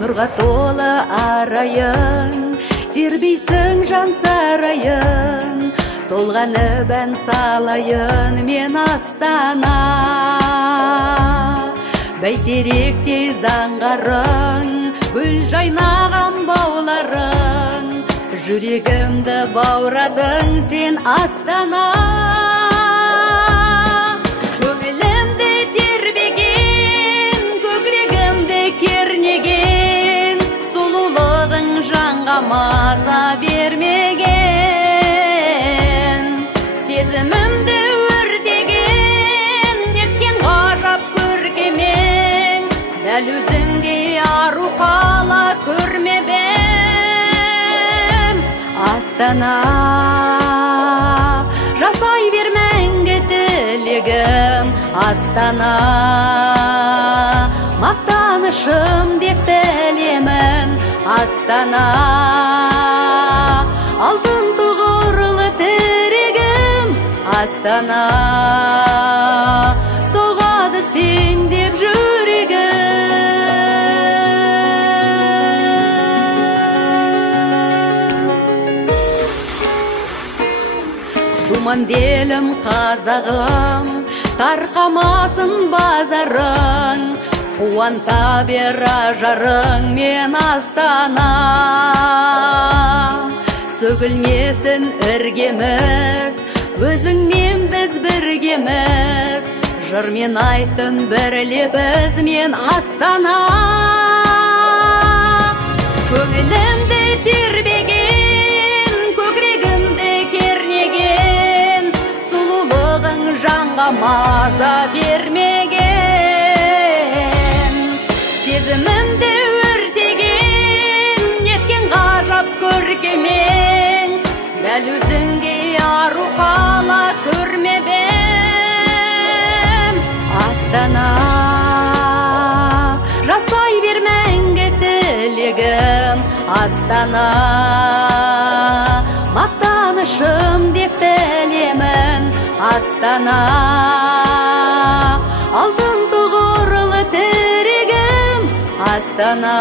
нұрға толы арайын, тербейсің жан сарайын, толғаны бән салайын мен Астана. Бәйтеректей заңғарын, гүл жайнаған бауларын, жүрегімді баурадың сен Астана. Көңілімді тербеген, көкірегімді кернеген, сұлулығың жанға маза бермеген. Сезімімді өртеген, неткен ғажап көркемең, дәл өзіңдей ару қала көрмебем. Астана, жасай бер мәңгі тілегім. Астана, мақтанышым деп білемін. Астана, алтын тұғырлы тірегім. Астана, соғады сен деп жүрегім. Думанделім қазағым, тарқамасын базарын, қуанта бер ажарың мен Астана. Сөгілмесін іргеміз, өзіңмен біз біргеміз, жырмен айттым бір лебіз мен Астана. Көңілімді тербеген, көкірегімді кернеген, сұлулығың жанға маза бермеген. Сезімімді өртеген, неткен ғажап көркемең, дәл өзіңдей ару қала көрмебем. Астана, жасай бер мәңгі тілегім. Астана, мақтанышым деп білемін. Астана, алтын тұғырлы тірегім. Астана.